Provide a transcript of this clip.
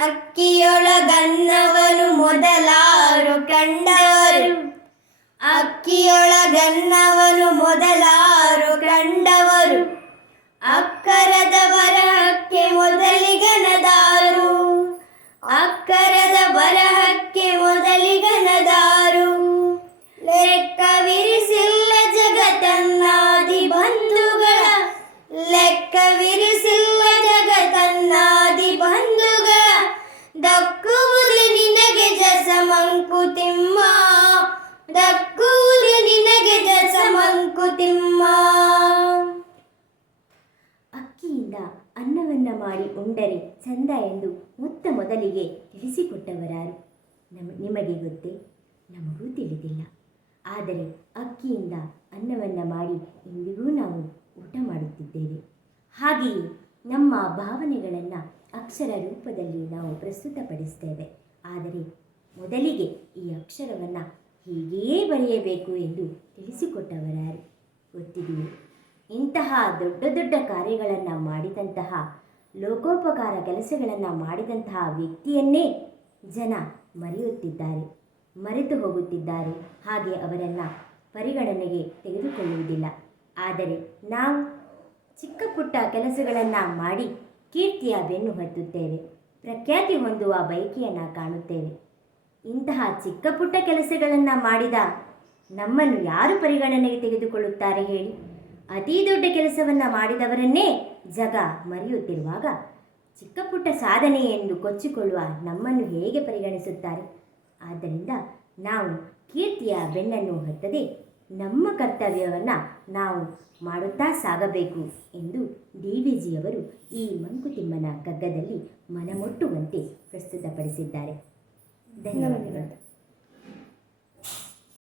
ಅಕ್ಕಿಯೊಳಗನ್ನವನು ಮೊದಲಾರು ಕಂಡವರು. ಅಕ್ಕಿಯೊಳಗನ್ನವನು ಮೊದಲಾರು ಕಂಡವರು. ಅಕ್ಕರದ ದಕ್ಕುವುದು ನಿನಗೆ ದಸ ಮಂಕುತಿಮ್ಮ ಅಕ್ಕಿಯಿಂದ ಅನ್ನವನ್ನ ಮಾಡಿ ಉಂಡರೆ ಚಂದ ಎಂದು ಮೊತ್ತ ಮೊದಲಿಗೆ ತಿಳಿಸಿಕೊಟ್ಟವರಾರು. ನಮ, ನಿಮಗೆ ಗೊತ್ತೇ? ನಮಗೂ ತಿಳಿದಿಲ್ಲ. ಆದರೆ ಅಕ್ಕಿಯಿಂದ ಅನ್ನವನ್ನು ಮಾಡಿ ಇಂದಿಗೂ ನಾವು ಊಟ ಮಾಡುತ್ತಿದ್ದೇವೆ. ಹಾಗೆಯೇ ನಮ್ಮ ಭಾವನೆಗಳನ್ನು ಅಕ್ಷರ ರೂಪದಲ್ಲಿ ನಾವು ಪ್ರಸ್ತುತಪಡಿಸ್ತೇವೆ. ಆದರೆ ಮೊದಲಿಗೆ ಈ ಅಕ್ಷರವನ್ನು ಹೀಗೆಯೇ ಬರೆಯಬೇಕು ಎಂದು ತಿಳಿಸಿಕೊಟ್ಟವರಾರು. ಗೊತ್ತಿದೆಯೇ? ಇಂತಹ ದೊಡ್ಡ ದೊಡ್ಡ ಕಾರ್ಯಗಳನ್ನು ಮಾಡಿದಂತಹ, ಲೋಕೋಪಕಾರ ಕೆಲಸಗಳನ್ನು ಮಾಡಿದಂತಹ ವ್ಯಕ್ತಿಯನ್ನೇ ಜನ ಮರೆಯುತ್ತಿದ್ದಾರೆ, ಮರೆತು ಹೋಗುತ್ತಿದ್ದಾರೆ. ಹಾಗೆ ಅವರನ್ನು ಪರಿಗಣನೆಗೆ ತೆಗೆದುಕೊಳ್ಳುವುದಿಲ್ಲ. ಆದರೆ ನಾವು ಚಿಕ್ಕ ಪುಟ್ಟ ಕೆಲಸಗಳನ್ನು ಮಾಡಿ ಕೀರ್ತಿಯ ಬೆನ್ನು ಹತ್ತುತ್ತೇವೆ, ಪ್ರಖ್ಯಾತಿ ಹೊಂದುವ ಬಯಕೆಯನ್ನು ಕಾಣುತ್ತೇವೆ. ಇಂತಹ ಚಿಕ್ಕ ಪುಟ್ಟ ಕೆಲಸಗಳನ್ನು ಮಾಡಿದ ನಮ್ಮನ್ನು ಯಾರು ಪರಿಗಣನೆಗೆ ತೆಗೆದುಕೊಳ್ಳುತ್ತಾರೆ ಹೇಳಿ. ಅತೀ ದೊಡ್ಡ ಕೆಲಸವನ್ನು ಮಾಡಿದವರನ್ನೇ ಜಗ ಮರೆಯುತ್ತಿರುವಾಗ ಚಿಕ್ಕ ಪುಟ್ಟ ಸಾಧನೆ ಎಂದು ಕೊಚ್ಚಿಕೊಳ್ಳುವ ನಮ್ಮನ್ನು ಹೇಗೆ ಪರಿಗಣಿಸುತ್ತಾರೆ? ಆದ್ದರಿಂದ ನಾವು ಕೀರ್ತಿಯ ಬೆನ್ನನ್ನು ಹತ್ತದೆ ನಮ್ಮ ಕರ್ತವ್ಯವನ್ನು ನಾವು ಮಾಡುತ್ತಾ ಸಾಗಬೇಕು ಎಂದು ಡಿ ವಿ ಜಿಯವರು ಈ ಮಂಕುತಿಮ್ಮನ ಕಗ್ಗದಲ್ಲಿ ಮನಮುಟ್ಟುವಂತೆ ಪ್ರಸ್ತುತಪಡಿಸಿದ್ದಾರೆ. 네. 하나만 믿어야 돼.